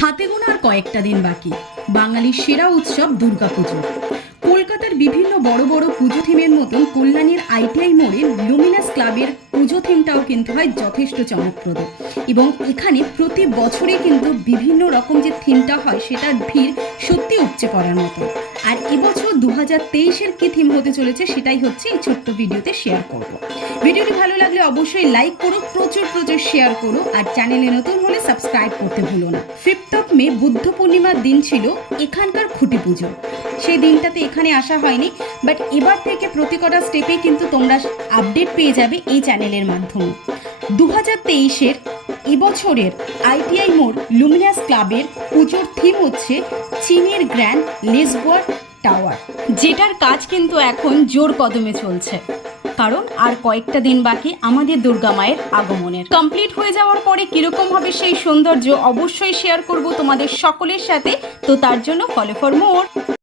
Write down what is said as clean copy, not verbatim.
হাতে গোনা আর কয়েকটা দিন বাকি বাঙালির সেরা উৎসব দুর্গাপুজো। কলকাতার বিভিন্ন বড় বড় পুজো থিমের মতন কল্যাণীর আইটিআই মোড়ে লুমিনাস ক্লাবের পুজো থিমটাও কিন্তু হয় যথেষ্ট চমকপ্রদ এবং এখানে প্রতি বছরে কিন্তু বিভিন্ন রকম যে থিমটা হয় সেটার ভিড় সত্যি উপচে পড়ার মতো। আর এবছর 2023-এর কি থিম হতে চলেছে সেটাই হচ্ছে এই ছোট্ট ভিডিওতে শেয়ার করব। ভিডিওটি ভালো লাগলে অবশ্যই লাইক করো, প্রচুর শেয়ার করো, আর চ্যানেলে নতুন হলে সাবস্ক্রাইব করতে ভুলো না। 5th of May বুদ্ধ পূর্ণিমার দিন ছিল এখানকার খুঁটি পুজো। সেই দিনটাতে এখানে আসা হয়নি, বাট এবার থেকে প্রতি কটা স্টেপে কিন্তু তোমরা আপডেট পেয়ে যাবে এই চ্যানেলের মাধ্যমে। 2023-এর এবছরের আইটিআই মোড় লুমিনাস ক্লাবের পুজোর থিম হচ্ছে চীনের গ্র্যান্ড লেসবোয়ার টাওয়ার, যেটার কাজ কিন্তু এখন জোর কদমে চলছে, কারণ আর কয়েকটা দিন বাকি আমাদের দুর্গা মায়ের আগমনের। কমপ্লিট হয়ে যাওয়ার পরে কিরকম হবে সেই সৌন্দর্য অবশ্যই শেয়ার করব তোমাদের সকলের সাথে। তো তার জন্য ফলো ফর মোর।